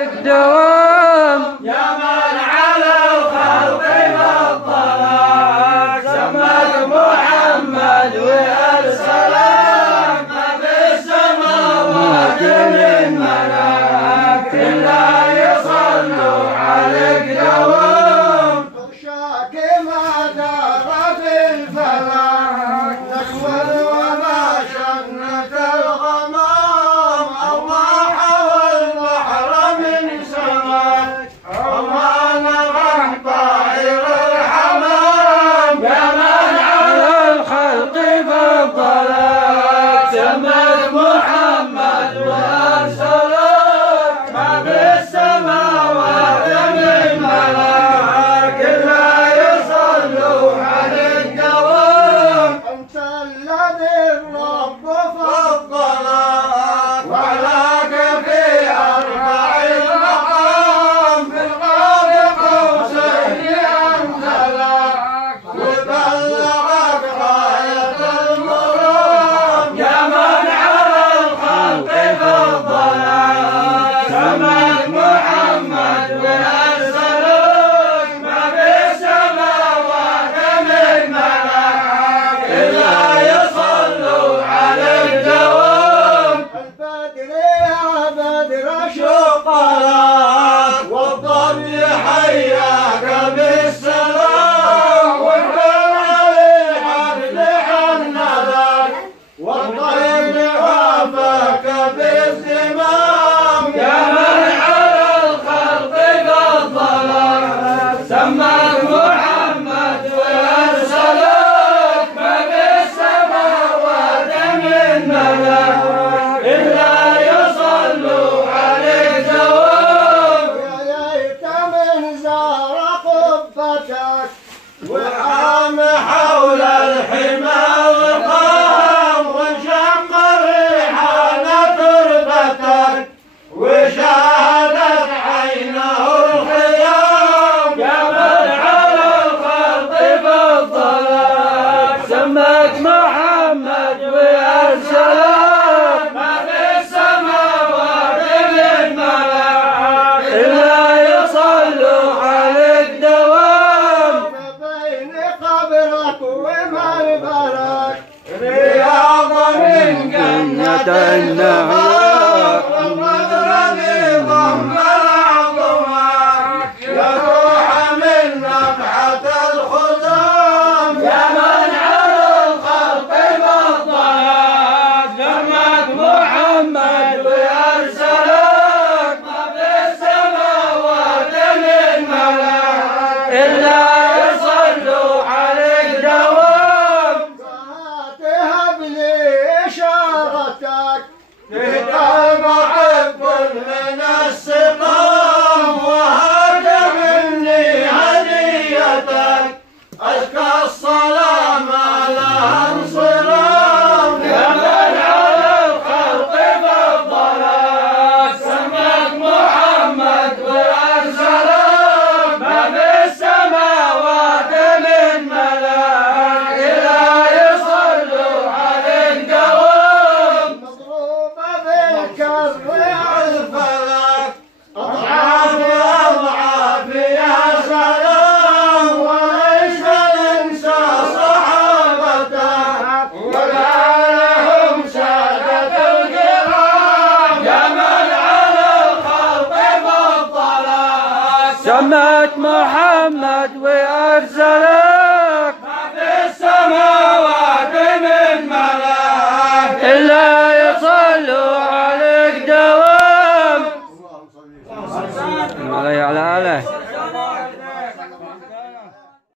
عليك دوام يا من على الخلق فضلك سماك محمد وأرسلك ما في السماوات من ملاك إلا يصلوا عليك دوام تغشاك ما دار في الفلك نسود وما شنت الغمام الله حوى البحر من سماك الله نغح طائر الحمام يا من على الخلق فضلك سماك محمد وأرسلك ما في السماوات من ملاك إلا يصلوا عليك دوام أنت الذي الرب فضلك وعلاك في أرفع المقام في الغار قوسين أنزلك وبلغك غاية المرام يا من على الخلق فضلك سماك محمد وأرسلك ما في السماوات من ملاك إلا يصلوا عليك دوام البدر يا بدر شقلك والضبي حياك بالسلام والبر لحد حنلك والطيب وافاك بالزمام يا من على الخلق فضلك سماك محمد وأرسلك ما في السماوات من ملاك إلا يصلوا عليك دوام يا ليت من زار قبتك وحام حول الحمى وقام وشق الريحان تربتك وشاهدت عينه الخيام يا من على الخلق فضلك سماك محمد وأرسلك ما في السماوات من ملاك إلا يصلوا عليك دوام بين قبرك ومنبرك رياض من جنة النهار والرضا ضم العظمات يا روح من نفحة الخزام يا من على الخلق فضلك سماك محمد وأرسلك ما في السماوات من ملاك إلا يصلوا عليك دوام تهب لي إشارتك تهدى المحب من السقام وهدى مني هديتك أزكى الصلاة ما لها انصرام يا من على الخلق فضلك سماك محمد وأرسلك ما في السماوات من ملاك إلا يصلوا عليك دوام مضروبة بالكر الفلك أضعاف أضعاف يا سلام وليس ننسى صحابتك ولا لهم سادة الكرام يا من على الخلق فضلك سماك محمد وأرسلك ما في السماوات من ملاك إلا يصلوا عليك دوام علي على آله